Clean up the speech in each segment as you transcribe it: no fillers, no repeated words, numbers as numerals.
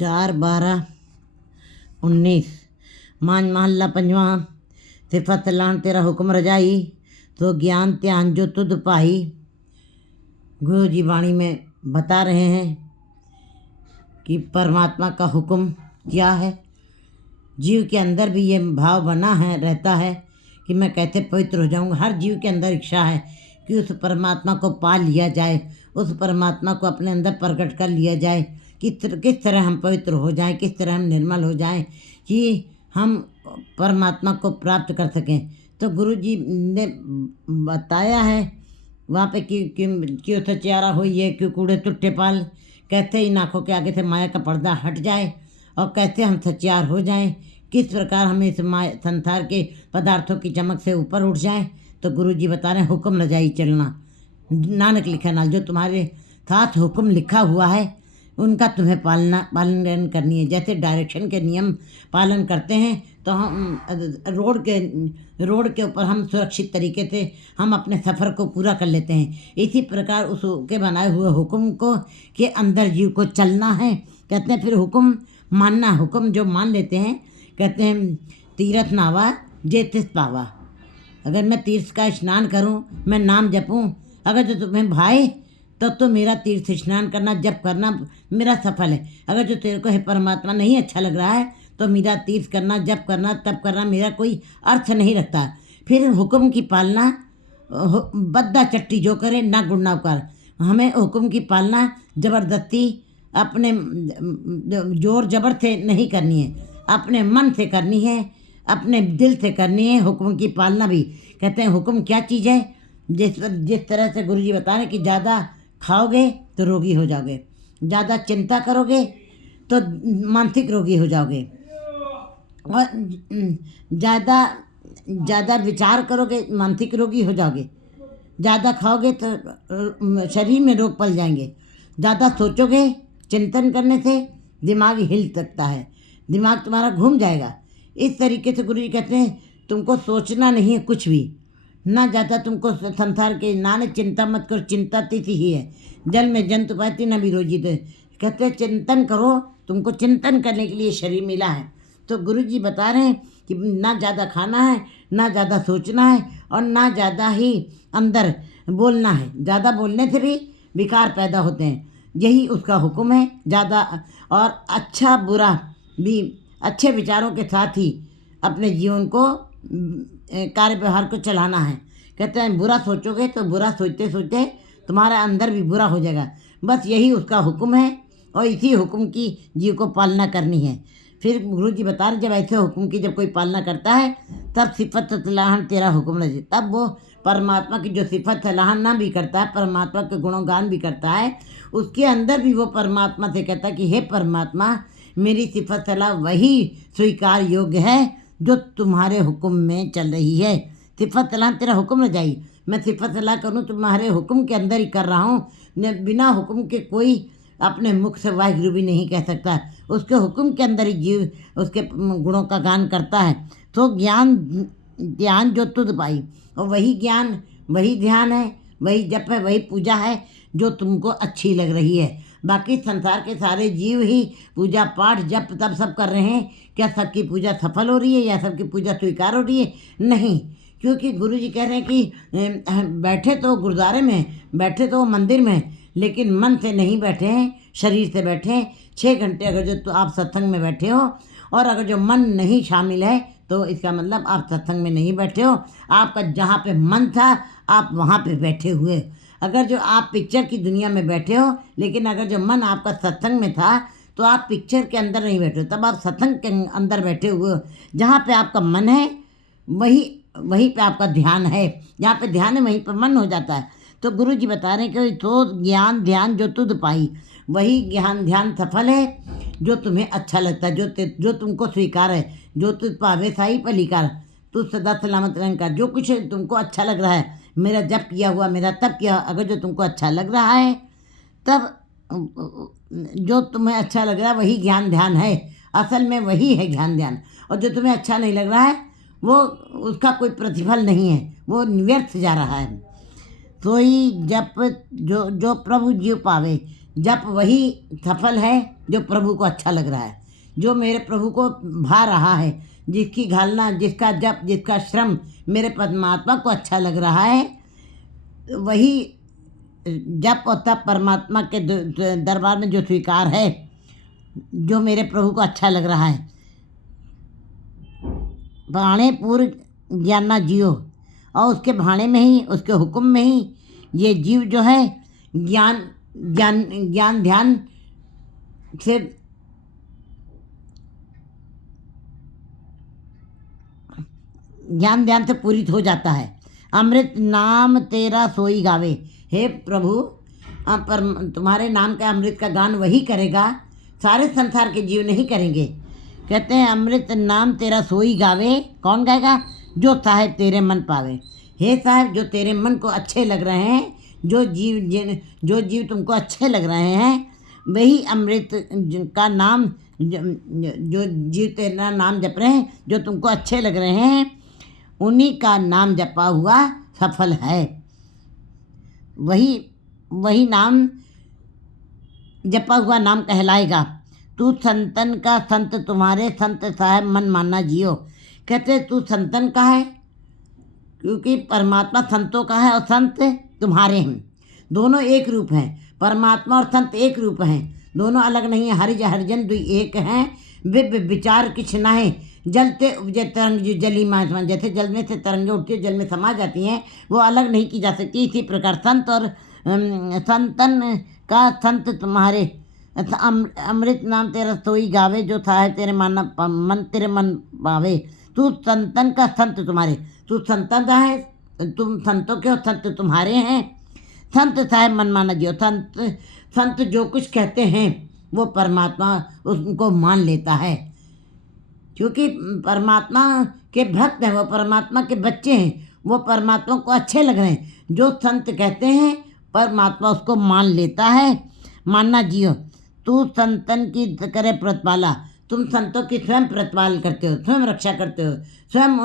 4/12/19 मान महल्ला पंजवा। सिफत लान तेरा हुक्म रजाई, तो ज्ञान ध्यान जो तुध पाई। गुरु जी वाणी में बता रहे हैं कि परमात्मा का हुक्म क्या है। जीव के अंदर भी ये भाव बना है रहता है कि मैं कैसे पवित्र हो जाऊंगा। हर जीव के अंदर इच्छा है कि उस परमात्मा को पा लिया जाए, उस परमात्मा को अपने अंदर प्रकट कर लिया जाए कि किस तरह हम पवित्र हो जाएं, किस तरह हम निर्मल हो जाएं कि हम परमात्मा को प्राप्त कर सकें। तो गुरु जी ने बताया है वहाँ पे कि क्यों सचियारा हो ये, क्यों कूड़े तुट्ठे पाल, कैसे ही आँखों के आगे से माया का पर्दा हट जाए और कैसे हम सचियार हो जाएं, किस प्रकार हमें इस संसार के पदार्थों की चमक से ऊपर उठ जाएं। तो गुरु जी बता रहे हैं हुक्म रजाई चलना। नानक लिखा नाल जो तुम्हारे साथ हुक्म लिखा हुआ है उनका तुम्हें पालन करनी है। जैसे डायरेक्शन के नियम पालन करते हैं तो हम रोड के ऊपर हम सुरक्षित तरीके से हम अपने सफ़र को पूरा कर लेते हैं। इसी प्रकार उस के बनाए हुए हुक्म को के अंदर जीव को चलना है। कहते हैं फिर हुक्म मानना। हुक्म जो मान लेते हैं, कहते हैं तीरथ नावा जे तिस पावा। अगर मैं तीर्थ का स्नान करूं, मैं नाम जपूं, अगर जो तुम्हें भाए तब तो मेरा तीर्थ स्नान करना जप करना मेरा सफल है। अगर जो तेरे को है परमात्मा नहीं अच्छा लग रहा है तो मेरा तीर्थ करना, जप करना, तप करना मेरा कोई अर्थ नहीं रखता। फिर हुक्म की पालना, बद्दा चट्टी जो करे ना गुणना कर। हमें हुक्म की पालना ज़बरदस्ती अपने जोर जबर से नहीं करनी है, अपने मन से करनी है, अपने दिल से करनी है। हुक्म की पालना भी कहते हैं हुक्म क्या चीज़ है। जिस तरह से गुरु जी बता रहे हैं कि ज़्यादा खाओगे तो रोगी हो जाओगे, ज़्यादा चिंता करोगे तो मानसिक रोगी हो जाओगे, और ज़्यादा विचार करोगे मानसिक रोगी हो जाओगे। ज़्यादा खाओगे तो शरीर में रोग पल जाएंगे। ज़्यादा सोचोगे, चिंतन करने से दिमाग हिल सकता है, दिमाग तुम्हारा घूम जाएगा। इस तरीके से गुरु जी कहते हैं तुमको सोचना नहीं है कुछ भी, ना ज़्यादा तुमको संसार के नाने चिंता मत करो, चिंता तिथि ही है। जल में जंतु पाती न भी रोजी दे। कहते हैं चिंतन करो, तुमको चिंतन करने के लिए शरीर मिला है। तो गुरु जी बता रहे हैं कि ना ज़्यादा खाना है, ना ज़्यादा सोचना है, और ना ज़्यादा ही अंदर बोलना है। ज़्यादा बोलने से भी विकार पैदा होते हैं, यही उसका हुक्म है। ज़्यादा और अच्छा बुरा भी अच्छे विचारों के साथ ही अपने जीवन को कार्य व्यवहार को चलाना है। कहते हैं बुरा सोचोगे तो बुरा सोचते सोचते तुम्हारा अंदर भी बुरा हो जाएगा। बस यही उसका हुक्म है और इसी हुक्म की जीव को पालना करनी है। फिर गुरु जी बता रहे जब ऐसे हुक्म की जब कोई पालना करता है तब सिफत सलाहन तेरा हुक्म रजे। तब वो परमात्मा की जो सिफत सलाहन ना भी करता है, परमात्मा के गुणगान भी करता है, उसके अंदर भी वो परमात्मा से कहता है कि हे परमात्मा मेरी सिफत सलाह वही स्वीकार योग्य है जो तुम्हारे हुक्म में चल रही है। सिफत सलाह तेरा हुक्म न जाई। मैं सिफत सलाह करूँ तुम्हारे हुक्म के अंदर ही कर रहा हूँ। बिना हुक्म के कोई अपने मुख से वाहिगुरु भी नहीं कह सकता। उसके हुक्म के अंदर ही जीव उसके गुणों का गान करता है। तो ज्ञान ध्यान जो तुझ पाई, और वही ज्ञान वही ध्यान है, वही जप है, वही पूजा है जो तुमको अच्छी लग रही है। बाकी संसार के सारे जीव ही पूजा पाठ जप तब सब कर रहे हैं। क्या सबकी पूजा सफल हो रही है या सबकी पूजा स्वीकार हो रही है? नहीं, क्योंकि गुरु जी कह रहे हैं कि बैठे तो गुरुद्वारे में, बैठे तो मंदिर में, लेकिन मन से नहीं बैठे हैं, शरीर से बैठे हैं। 6 घंटे अगर जो तो आप सत्संग में बैठे हो और अगर जो मन नहीं शामिल है तो इसका मतलब आप सत्संग में नहीं बैठे हो। आपका जहाँ पे मन था आप वहाँ पे बैठे हुए। अगर जो आप पिक्चर की दुनिया में बैठे हो, लेकिन अगर जो मन आपका सत्संग में था तो आप पिक्चर के अंदर नहीं बैठे हो, तब आप सत्संग के अंदर बैठे हुए हो। जहाँ पे आपका मन है वहीं पे आपका ध्यान है। जहाँ पे ध्यान है वहीं पे मन हो जाता है। तो गुरु जी बता रहे हैं कि तो ज्ञान ध्यान जो तुझ पाई, वही ज्ञान ध्यान सफल है जो तुम्हें अच्छा लगता है, जो तुमको स्वीकार है, जो तुझ पावे साई पलिकार। तू सदा सलामत रंग जो कुछ तुमको अच्छा लग रहा है, मेरा जप किया हुआ, मेरा तप किया, अगर जो तुमको अच्छा लग रहा है तब जो तुम्हें अच्छा लग रहा है वही ज्ञान ध्यान है। असल में वही है ज्ञान ध्यान। और जो तुम्हें अच्छा नहीं लग रहा है वो उसका कोई प्रतिफल नहीं है, वो व्यर्थ जा रहा है। सोई जप जो प्रभु जीव पावे, जप वही सफल है जो प्रभु को अच्छा लग रहा है, जो मेरे प्रभु को भा रहा है, जिसकी घालना, जिसका जप, जिसका श्रम मेरे परमात्मा को अच्छा लग रहा है, वही जप और तप परमात्मा के दरबार में जो स्वीकार है, जो मेरे प्रभु को अच्छा लग रहा है। भाणे पूर्व ज्ञाना जियो, और उसके भाणे में ही, उसके हुक्म में ही ये जीव जो है ज्ञान ज्ञान ज्ञान ध्यान से ज्ञान ध्यान से पूरित हो जाता है। अमृत नाम तेरा सोई गावे, हे प्रभु पर तुम्हारे नाम का अमृत का गान वही करेगा, सारे संसार के जीव नहीं करेंगे। कहते हैं अमृत नाम तेरा सोई गावे, कौन गाएगा? जो साहेब तेरे मन पावे। हे साहब, जो तेरे मन को अच्छे लग रहे हैं, जो जीव तुमको अच्छे लग रहे हैं, वही अमृत का नाम, जो जीव तेरा नाम जप रहे हैं, जो तुमको अच्छे लग रहे हैं, उन्हीं का नाम जपा हुआ सफल है। वही नाम जपा हुआ नाम कहलाएगा। तू संतन का संत तुम्हारे, संत साहब मन माना जियो। कहते तू संतन का है क्योंकि परमात्मा संतों का है और संत तुम्हारे हैं। दोनों एक रूप हैं, परमात्मा और संत एक रूप हैं, दोनों अलग नहीं है। हरिज हरिजन दुई एक हैं, विब विचार किछ ना है। जलते उपजे तरंग जो जली माँ, जैसे जल में से तरंगें उठती है, जल में समा जाती हैं, वो अलग नहीं की जा सकती। इसी प्रकार संत और संतन का संत तुम्हारे, अमृत नाम तेरा सोई गावे, जो था है तेरे मन तेरे मन पावे। तू संतन का संत तुम्हारे, तू संतन का है, तुम संतों के और संत तुम्हारे हैं। संत साहब मन माना जियो। संत जो कुछ कहते हैं वो परमात्मा उनको मान लेता है, क्योंकि परमात्मा के भक्त हैं, वो परमात्मा के बच्चे हैं, वो परमात्मा को अच्छे लग रहे हैं। जो संत कहते हैं परमात्मा उसको मान लेता है। मानना जियो। तू संतन की करे प्रतिपाला, तुम संतों की स्वयं प्रतिपाल करते हो, स्वयं रक्षा करते हो, स्वयं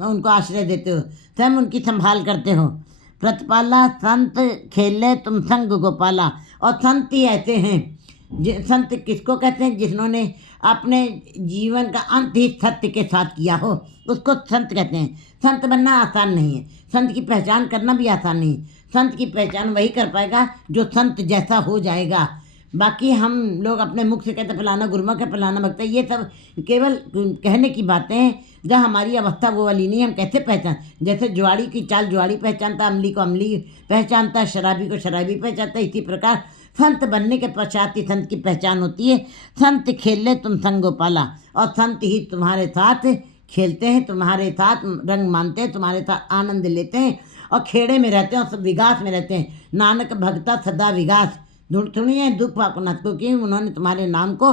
उनको आश्रय देते हो, स्वयं उनकी संभाल करते हो। प्रतिपाला संत खेले तुम संग गोपाला। और संत ही ऐसे हैं, संत किसको कहते हैं? जिन्होंने अपने जीवन का अंत ही सत्य के साथ किया हो, उसको संत कहते हैं। संत बनना आसान नहीं है, संत की पहचान करना भी आसान नहीं है। संत की पहचान वही कर पाएगा जो संत जैसा हो जाएगा। बाकी हम लोग अपने मुख से कहते फलाना गुरुमुख है, फलाना भक्त है, ये सब केवल कहने की बातें हैं। जब हमारी अवस्था वो वाली नहीं, हम कैसे पहचान? जैसे जुआड़ी की चाल जुआड़ी पहचानता, अमली को अमली पहचानता, शराबी को शराबी पहचानता, इसी प्रकार संत बनने के पश्चात ही संत की पहचान होती है। संत खेले तुम संग गोपाला, और संत ही तुम्हारे साथ खेलते हैं, तुम्हारे साथ रंग मानते हैं, तुम्हारे साथ आनंद लेते हैं और खेड़े में रहते हैं और सब विगास में रहते हैं। नानक भगता सदा विगास। सुनिए दुख पाकुनाथ, क्योंकि उन्होंने तुम्हारे नाम को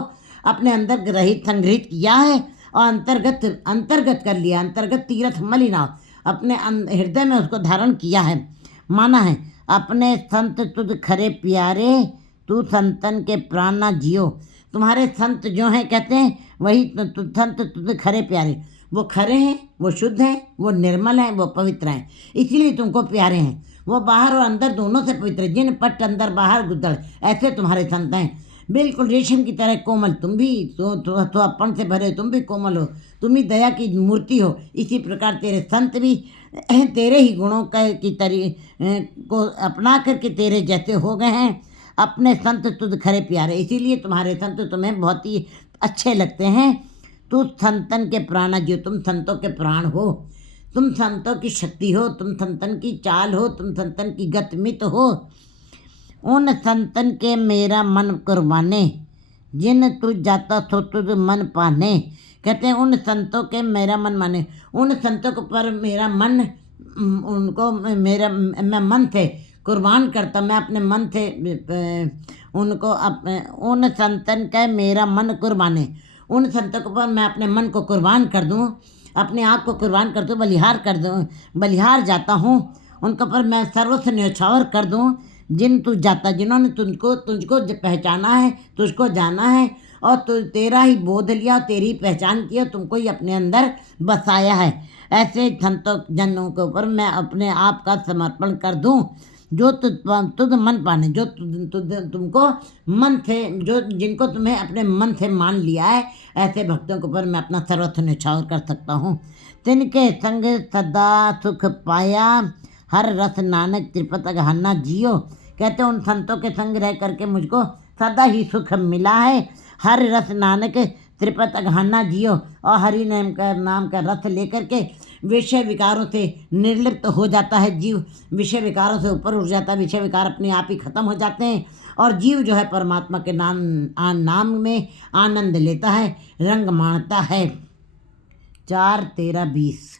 अपने अंदर ग्रहित संग्रहित किया है और अंतर्गत कर लिया। अंतर्गत तीर्थ मलिना, अपने हृदय में उसको धारण किया है, माना है। अपने संत तुझ खरे प्यारे, तू संतन के प्राण ना जियो। तुम्हारे संत जो हैं कहते हैं वही संत तुझ खरे प्यारे। वो खरे हैं, वो शुद्ध हैं, वो निर्मल हैं, वो पवित्र हैं, इसीलिए तुमको प्यारे हैं। वो बाहर और अंदर दोनों से पवित्र, जिन पट अंदर बाहर गुदड़, ऐसे तुम्हारे संत हैं। बिल्कुल रेशम की तरह कोमल, तुम भी तो अपन से भरे, तुम भी कोमल हो, तुम ही दया की मूर्ति हो। इसी प्रकार तेरे संत भी तेरे ही गुणों की को अपना करके तेरे जैसे हो गए हैं। अपने संत तुझ खरे प्यारे, इसीलिए तुम्हारे संत तुम्हें बहुत ही अच्छे लगते हैं। तू संतन के प्राण जियो, तुम संतों के प्राण हो, तुम संतों की शक्ति हो, तुम संतन की चाल हो, तुम संतन की गतमित हो। उन संतन के मेरा मन कुर्बाने, जिन तू जाता सो तुझ मन पाने। कहते हैं उन संतों के मेरा मन माने, उन संतों को पर मेरा मन, उनको मैं मन से कुर्बान करता, मैं अपने मन से उनको उन संतन का मेरा मन कुर्बाने। उन संतों को पर मैं अपने मन को कुर्बान कर दूँ, अपने आप को कुर्बान कर दूँ, बलिहार कर दूँ, बलिहार जाता हूँ। उनको पर मैं सर्वस्व न्यौछावर कर दूँ। जिन तू जाता, जिन्होंने तुझको पहचाना है, तुझको जाना है और तेरा ही बोध लिया, तेरी पहचान किया, तुमको ही अपने अंदर बसाया है, ऐसे संतों जनों के ऊपर मैं अपने आप का समर्पण कर दूं। जो तुद मन पाने, जो तुमको मन थे, जो जिनको तुम्हें अपने मन से मान लिया है, ऐसे भक्तों के ऊपर मैं अपना सर्वस्व न्यौछावर कर सकता हूँ। तिनके संग सदा सुख पाया, हर रस नानक त्रिपत अगहना जियो। कहते उन संतों के संग रह करके मुझको सदा ही सुख मिला है। हर रस नानक त्रिपत अगहना जियो, और हरि नाम का रस लेकर के विषय विकारों से निर्लिप्त हो जाता है जीव, विषय विकारों से ऊपर उठ जाता है, विषय विकार अपने आप ही खत्म हो जाते हैं, और जीव जो है परमात्मा के नाम में आनंद लेता है, रंग माणता है। 4-13-20